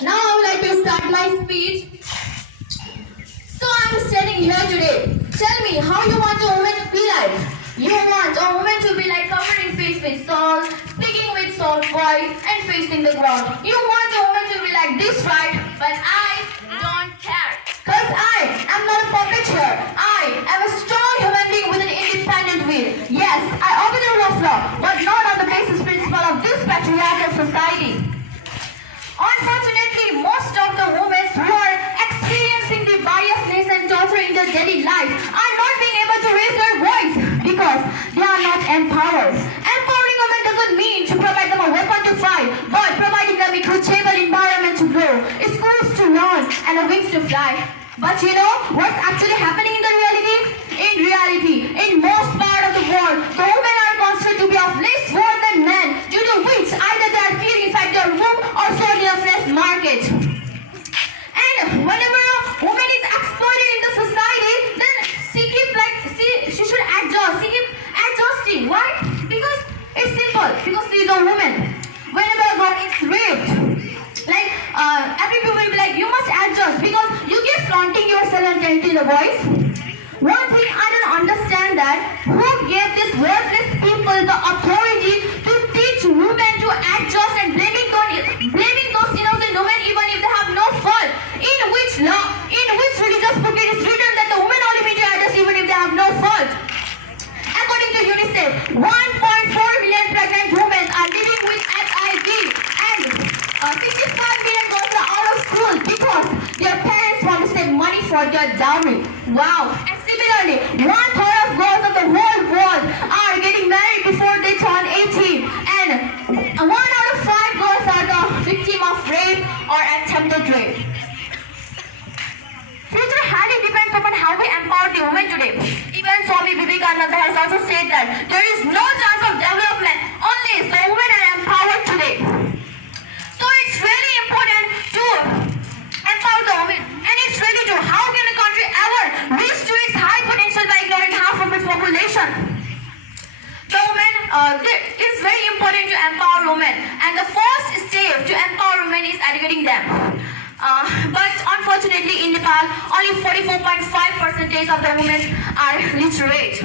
Now I would like to start my speech. So I'm standing here today. Tell me how you want a woman to be like. You want a woman to be like covering face with salt, speaking with soft voice, and facing the ground. You want a woman to be like this, right? But I don't care. Cause I am not a puppeteer. I am a strong human being with an independent will. Yes, I obey the rule of law, but not on the basis principle of this patriarchal society. Unfortunately, most of the women who are experiencing the biasness and torture in their daily life are not being able to raise their voice because they are not empowered. Empowering women doesn't mean to provide them a weapon to fight, but providing them a coachable environment to grow, schools to learn, and a wings to fly. But you know what's actually happening in the reality? In reality, in most part of the world, the women are considered to be of less worth than men, due to which either they are killed inside their womb or sold in a flesh market. And whenever a woman is exploited in the society, then she should adjust. She keep adjusting. Why? Because it's simple. Because she is a woman. Whenever a girl is raped, every people will be like, you must adjust because you keep flaunting yourself and telling the voice. One thing I don't understand that who gave these worthless people the authority to teach women to adjust and blaming those innocent women even if they have no fault. In which law, in which religious book it is written that the women only need to adjust even if they have no fault? According to UNICEF, 1.4 million pregnant women are living with HIV and 65 million girls are out of school because their parents want to save money for their dowry. Wow. And similarly, 1/3 of girls of the whole world are getting married before they turn 18 and 1 out of 5 girls are the victim of rape or attempted rape. Future highly depends upon how we empower the women today. Even Swami Vivekananda has also said that there is no chance of development unless the women are empowered today. So it's really important to empower the women, and it's really true. How can a country ever reach to its high potential by ignoring half of its population? The women, it's very important to empower women, and the first step to empower women is educating them. But unfortunately in Nepal, only 44.5% of the women are literate.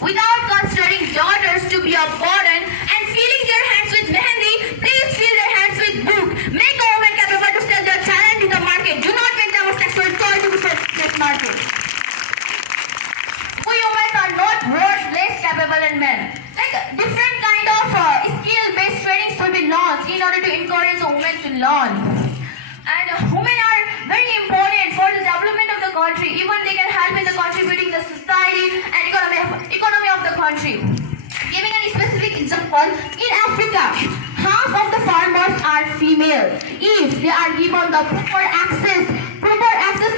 Without considering daughters to be a burden and filling their hands with mehendi, please fill their hands with book. Make a woman capable to sell their talent in the market. Do not make them a sexual toy to be sold in this market. We women are not worth less capable than men. Like different kind of skill-based training should be launched in order to encourage the women to learn. And women are very important for the development of the country. Even they can help in the contributing the society and economy of the country. Giving a specific example, in Africa, half of the farmers are female. If they are given the proper access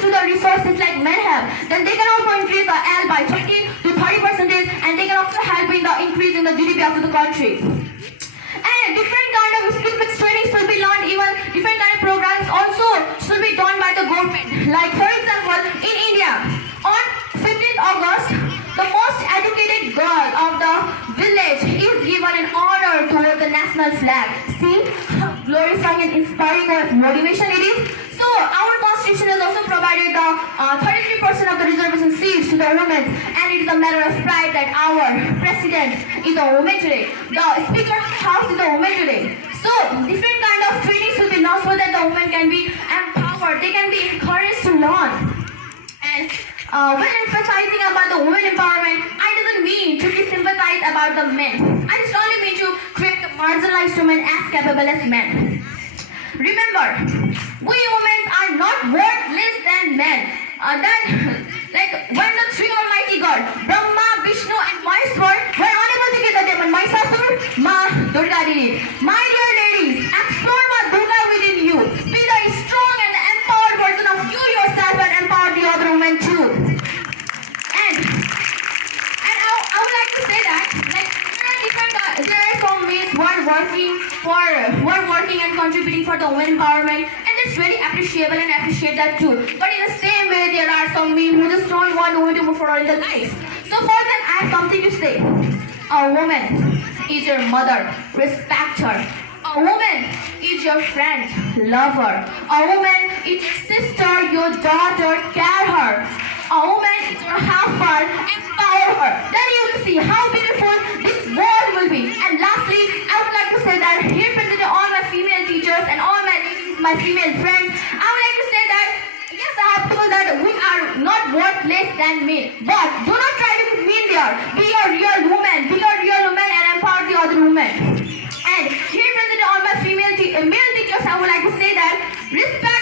to the resources like men have, then they can also increase the L by 20 to 30%, and they can also help in the increase in the GDP of the country. And different kind of skill-based training should be learned, even different kind of programs also should be done by the government. Like for example, in India, on 15th August, the most educated girl of the village is given an honor toward the national flag. See how glorifying and inspiring motivation it is? So our constitution has also provided the 33% of the reservation seats to the women, and it is a matter of pride that our president is a woman today. The speaker of the house is a woman today. So different kind of training should be done so that the women can be empowered, they can be encouraged to learn. And when emphasizing about the women empowerment, I doesn't mean to be sympathized about the men. I just only mean to create the marginalized women as capable as men. Remember, we women are not worth less than men. When the three almighty God, Brahma, Vishnu and Maheshwar were unable to get the demon Mahishasur, Ma Durga did it. My dear ladies, explore Ma Durga within you. Be the strong and the empowered version of you yourself and empower the other women too. And I would like to say that there are some men who are working and contributing for the women empowerment, and it's really appreciable and appreciate that too. But in the same way, there are some men who just don't want women to move forward in their life. So for them, I have something to say. A woman is your mother. Respect her. A woman is your friend, love her. A woman is your sister, your daughter, care her. A woman is your helper, empower her. Then you will see how beautiful this world will be. And lastly, I would like to say that here presented all my female teachers and all my ladies, my female friends, I would like to say that yes, I have told that we are not worth less than men. But do not try to put me in there. Be a real woman. Be a real woman and empower the other women. And here presented all my male teachers, I would like to say that respect